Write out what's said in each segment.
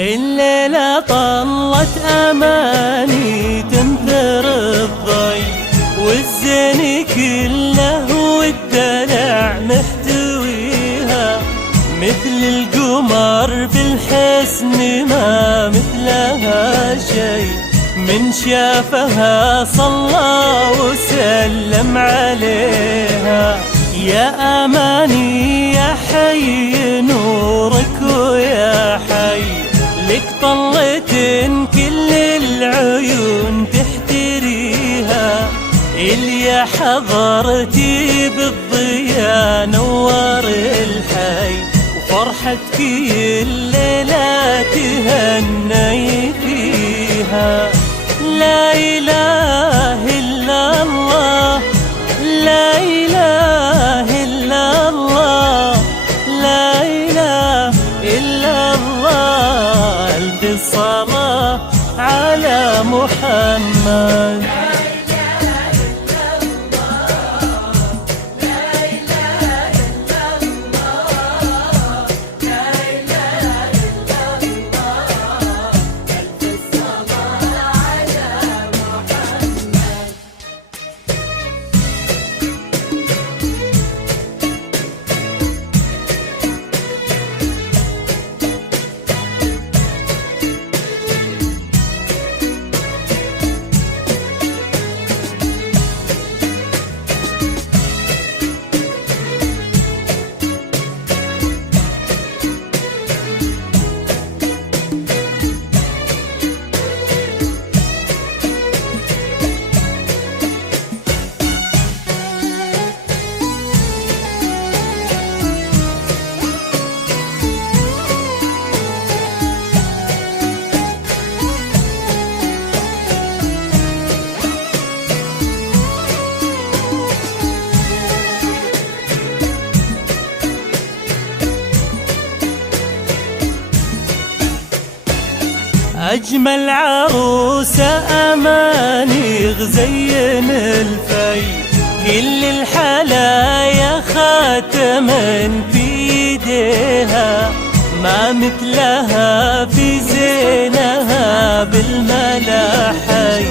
الليلة طلت أماني تنثر الضي، والزين كله والدلع محتويها، مثل القمر بالحسن ما مثلها شي، من شافها صلى وسلم عليها. يا أماني يا حي نورك ويا حي، لك طلة كل العيون تحتريها، اللي حضرتي بالضياء نور الحي، وفرحتك الليلة تهني فيها. لا إله إلا الله، لا إله إلا الله، لا إله إلا الله، ألف صلاة على محمد. أجمل عروسة أماني غزين الفي، كل الحلايا خاتما في ايديها، ما مثلها في زينها بالملاحي،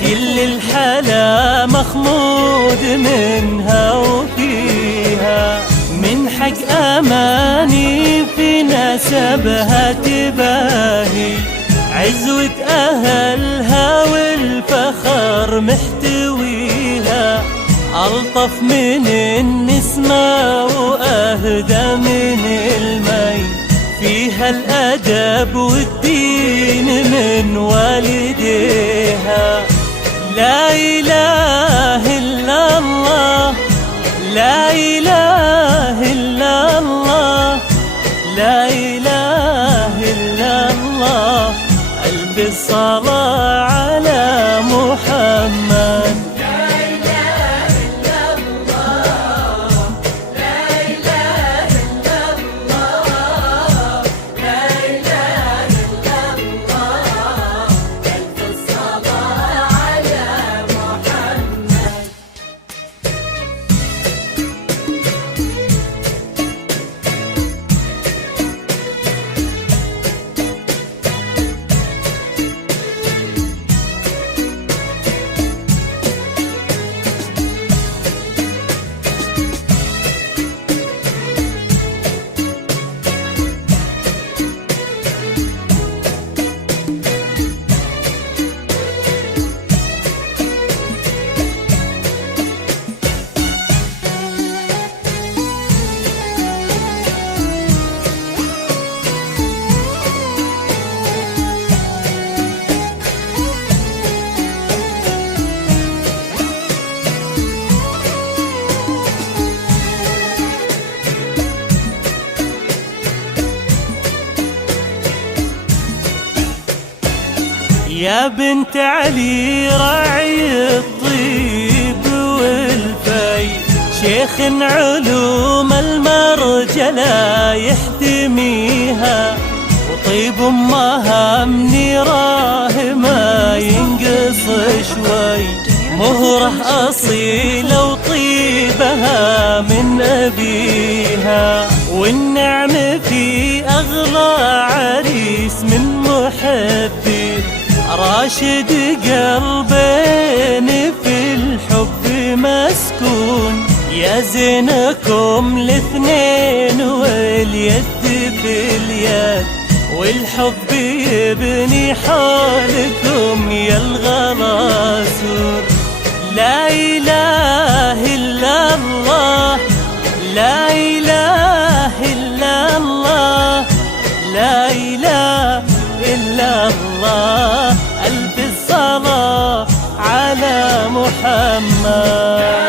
كل الحلا مخمود منها وفيها، من حق أماني في نسبها تباهي، عزوة أهلها والفخر محتويها، ألطف من النسمة وأهدى من المي، فيها الأدب والدين من والديها. لا إله إلا الله، لا إله إلا الله، لا إله إلا الله، ألف صلاة على محمد. لا إله إلا الله، لا إله إلا الله، لا إله إلا الله، ألف صلاة على محمد. يا بنت علي راعي الطيب والفي، شيخ علوم المرجلة يحتميها، وطيب امها من راه ما ينقص شوي، مهره اصيله وطيبها من ابيها، والنعم في اغلى عريس من محبي راشد قلبين في الحب مسكون، يا زينكم الاثنين واليد في اليد، والحب يبني حولكم يا الغلاصور. لا إله إلا الله، لا إله إلا الله، لا إله إلا الله. ألف الصلاة على محمد.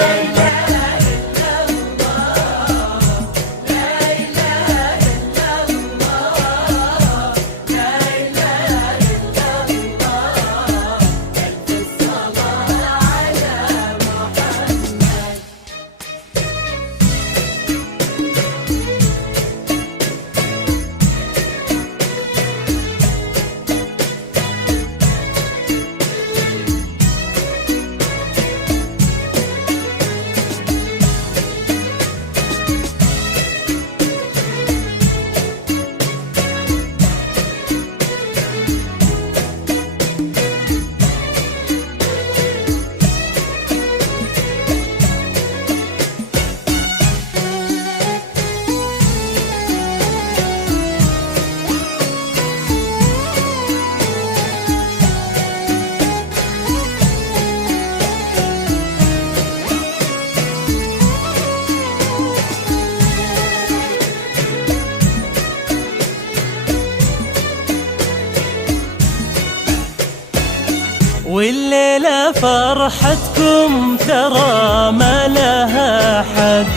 والليلة فرحتكم ترى ما لها حد،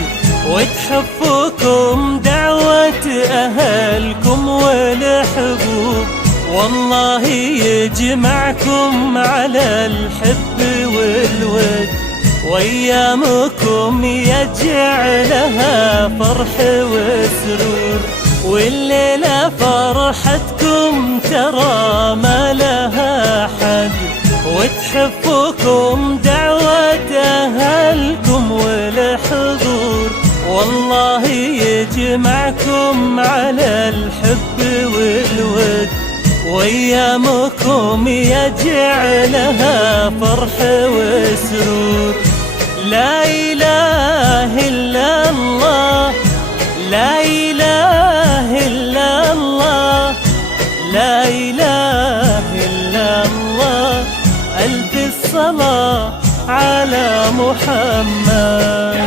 وتحفكم دعوة أهلكم والحبوب، والله يجمعكم على الحب والود، وأيامكم يجعلها فرح وسرور. والليلة فرحتكم ترى ما لها حد، وتحفكم دعوة أهلكم والحضور، والله يجمعكم على الحب والود، وأيامكم يجعلها فرح وسرور. لا إله إلا الله، لا إله إلا الله، لا إله إلا الله. ألف الصلاة على محمد.